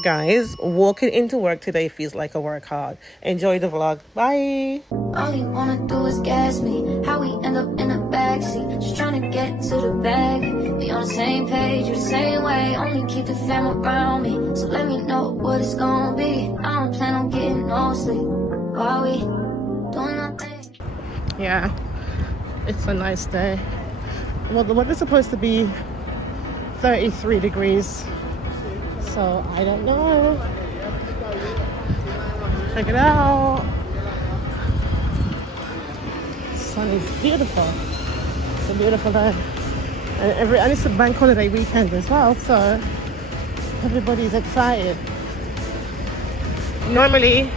Guys, walking into work today feels like a work hard. Enjoy the vlog. Bye. All you wanna do is gas me. How we end up in the backseat, just trying to get to the bag. We on the same page, you the same way. Only keep the fam around me, so let me know what it's gonna be. I don't plan on getting no sleep while we doing nothing. Yeah, it's a nice day. Well, the weather's supposed to be 33 degrees. So I don't know. Check it out. Sun is beautiful. It's a beautiful day. And it's a bank holiday weekend as well, so everybody's excited. Normally,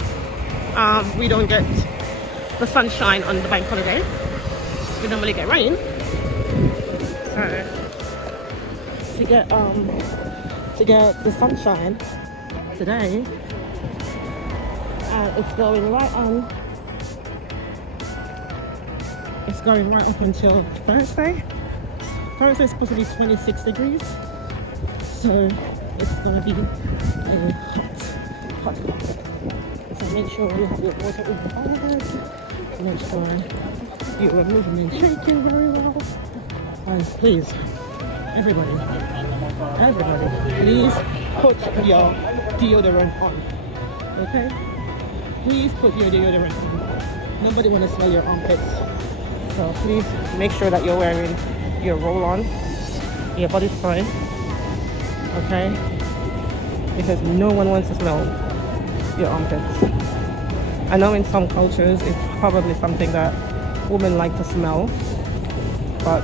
we don't get the sunshine on the bank holiday. We normally get rain. So to get the sunshine today, and it's going right on. It's going right up until Thursday. Thursday is supposed to be 26 degrees, so it's going to be a hot day. So make sure you have your water in the bag. Make sure you are moving and shaking very well. And please, everybody, please put your deodorant on. Okay? Please put your deodorant on. Nobody wants to smell your armpits. So please make sure that you're wearing your roll-on, your body spray. Okay? Because no one wants to smell your armpits. I know in some cultures it's probably something that women like to smell, but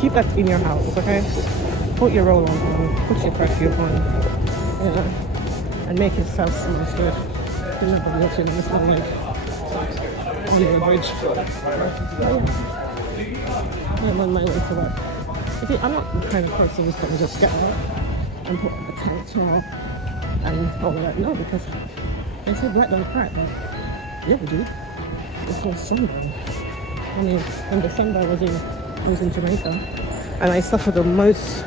keep that in your house, okay? Put your roll-on on, put your perfume on, and make yourself smell good. Remember watching this one like on the bridge. I'm on my way to work. See, I'm not the kind of person who's gonna just get up and put a tank top and all that. No, because they say black don't crack, but yeah, we do. It's called sunburn. When the sunburn I was in Jamaica, and I suffered the most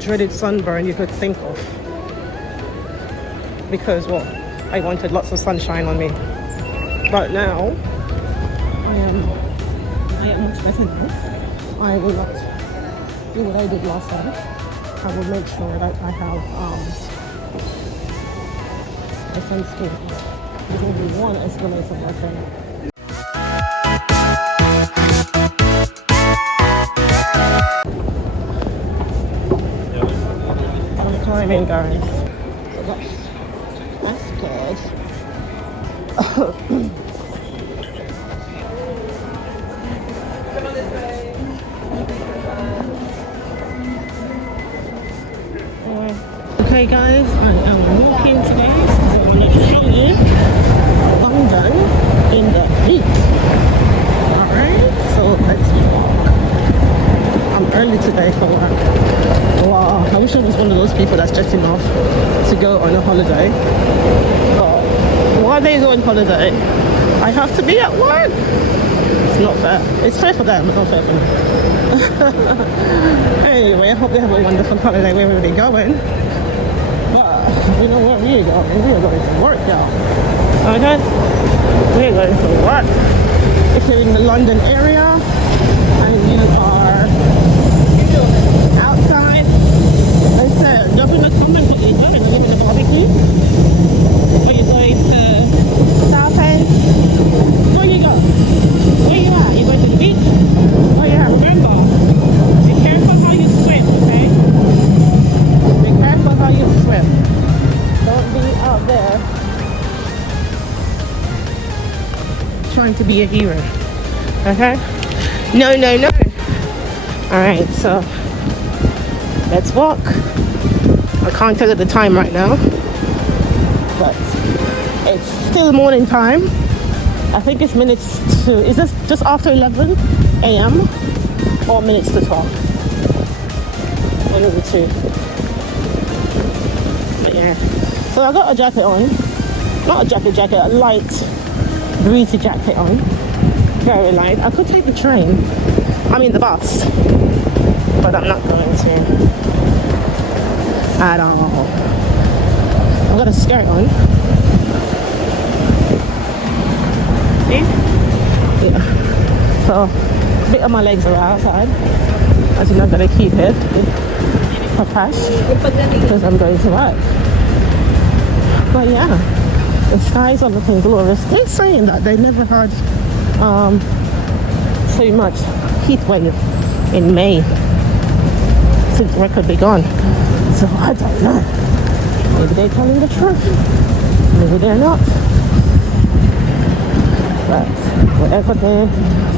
dreaded sunburn you could think of. Because, well, I wanted lots of sunshine on me. But now, I am much better now. I will not do what I did last time. I will make sure that I have a sunscreen. There's only one explanation right there. Climbing, guys. So that's good. Okay, guys, I am walking today. So I want to show you London in the heat. Alright, so let's walk. I'm early today for work. Wow, I wish I was one of those people that's just enough to go on a holiday. But while they go on holiday, I have to be at work. It's not fair. It's fair for them, but not fair for me. Anyway, I hope they have a wonderful holiday wherever they're going. But you know where we are going? We are going to work, y'all. Okay? We are going to work. If you're in the London area and you are outside, I said, drop in the comments what you're doing. Are you having a barbecue? Are you going to SouthBank? Where you go? Where you at? You going to the beach? Oh yeah, remember, be careful how you swim, okay? Be careful how you swim. Don't be out there trying to be a hero, okay? No. Alright, so let's walk. I can't tell you the time right now, but it's still morning time. I think it's minutes to, is this just after 11 a.m. or minutes to 12? One of the two. But yeah, so I got a jacket on. Not a jacket, a light breezy jacket on. Very light. I could take the train. I mean the bus. But I'm not going to. At all. I've got a skirt on. See? Yeah. So, a bit of my legs are outside. As you know, I'm going to keep it fresh because I'm going to work. But yeah, the skies are looking glorious. They're saying that they never had so much heat wave in May since record begun. So I don't know. Maybe they're telling the truth. Maybe they're not. But whatever they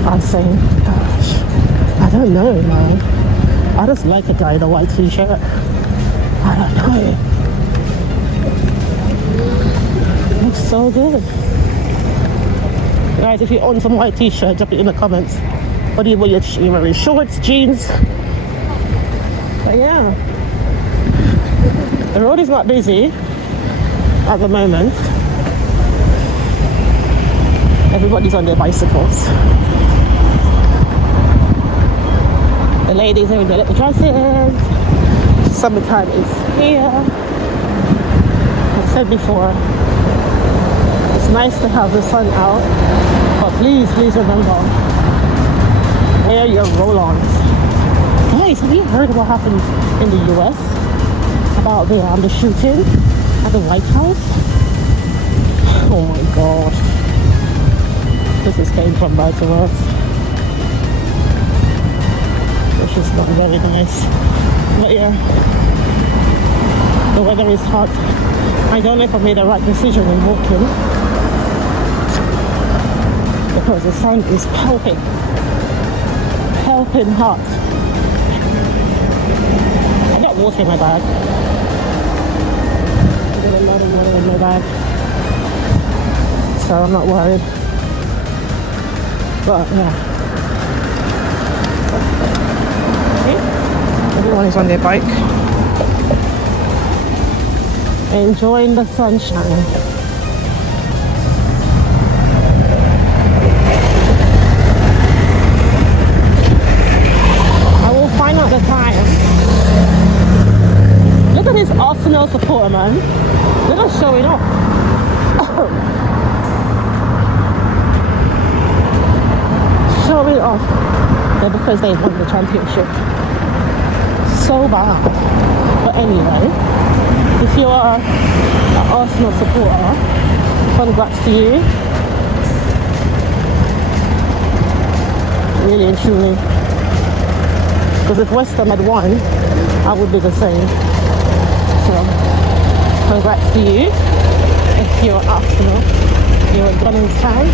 are saying, gosh, I don't know, man. I just like a guy in a white t-shirt. I don't know. Looks so good. Guys, if you own some white t-shirt, drop it in the comments. What do you wear? You wearing shorts, jeans? But yeah, the road is not busy at the moment. Everybody's on their bicycles. The ladies are in their little dresses. Summertime is here. I've said before, it's nice to have the sun out, but please remember, wear your roll-ons. Guys, have you heard what happened in the US about the shooting at the White House? Oh my god. This is came from right to earth. Which is not very nice. But yeah, the weather is hot. I don't know if I made the right decision in walking because the sun is pelting hot. I got water in my bag. I got a lot of water in my bag, so I'm not worried. But yeah, everyone is on their bike, enjoying the sunshine. I will find out the time. Look at this Arsenal supporter, man. They're not showing off. Showing off. They're because they won the championship. So bad. But anyway, if you are an Arsenal supporter, congrats to you. Really and truly. Because if West Ham had won, I would be the same. So, congrats to you. If you're Arsenal, you're a Gunners fan.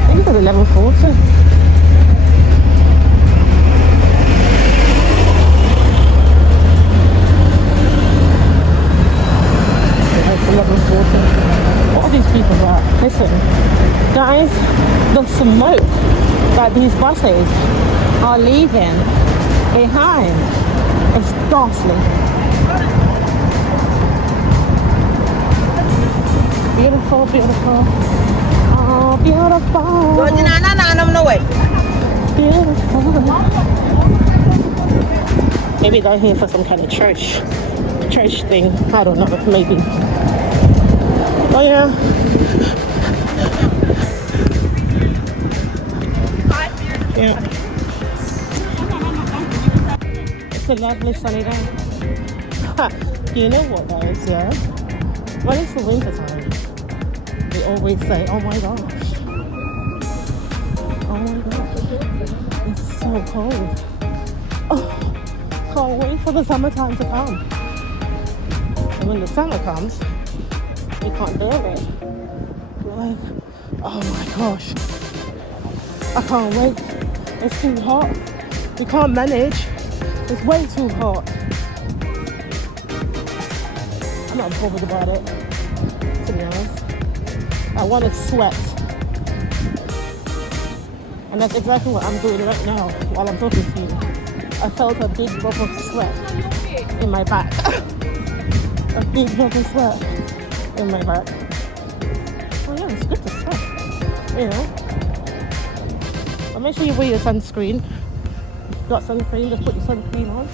I think it's at 11:40. What are these people about? Listen, guys, the smoke that these buses are leaving behind is ghastly. Beautiful, beautiful. Oh, beautiful. Beautiful. Maybe they're here for some kind of church thing. I don't know, maybe. Oh yeah. Yeah. It's a lovely sunny day. You know what, guys, yeah? When it's the winter time, they always say, oh my gosh. Oh my gosh. It's so cold. Oh, can't wait for the summertime to come. And when the summer comes, you can't bear it. Like, oh my gosh. I can't wait. It's too hot. We can't manage. It's way too hot. I'm not bothered about it, to be honest. I want to sweat. And that's exactly what I'm doing right now while I'm talking to you. I felt a big drop of sweat in my back. A big drop of sweat in my back. Oh yeah, it's good to sweat, you know. But make sure you wear your sunscreen. If you've got sunscreen, just put your sunscreen on.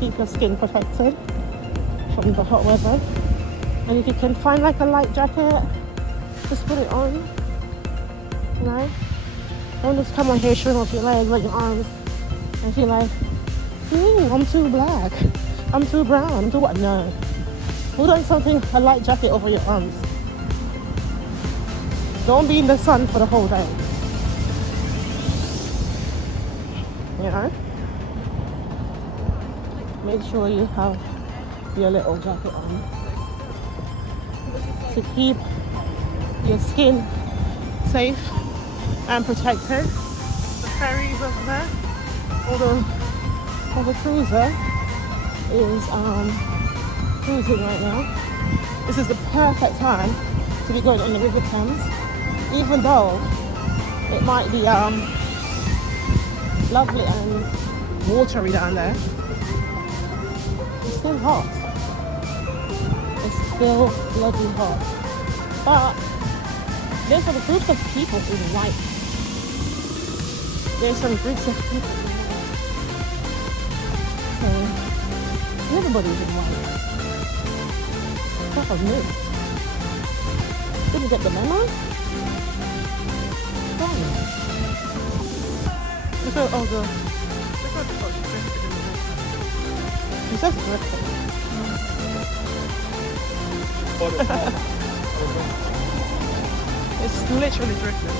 keep your skin protected from the hot weather. And if you can find like a light jacket, just put it on. You know? Don't just come on here showing off your legs, like your arms, and feel like, I'm too black, I'm too brown, I'm too what? No. Put on something, a light jacket over your arms. Don't be in the sun for the whole day. You know? Make sure you have your little jacket on to keep your skin safe and protected. The ferries over there, or the cruiser is cruising right now. This is the perfect time to be going on the River Thames, even though it might be lovely and watery down there. It's still hot. It's still bloody hot. But there's some groups of people in white. There's some groups of people in white. So everybody's in white. That was me. Did you get the memo? Fine. It says drifting. It's literally drifting.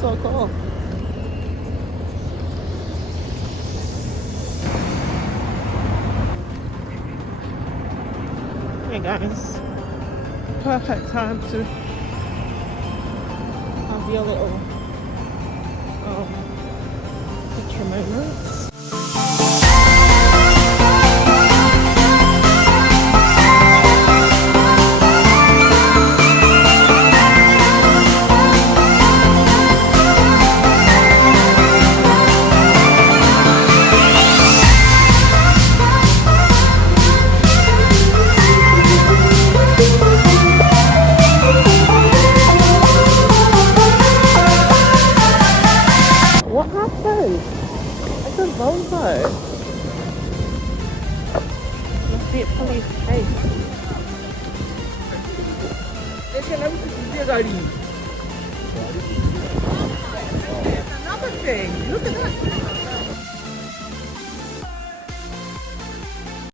So cool. Hey guys, perfect time to have your little picture moments. What happened? It's a Volvo. Must be a police case. Another thing, look at that.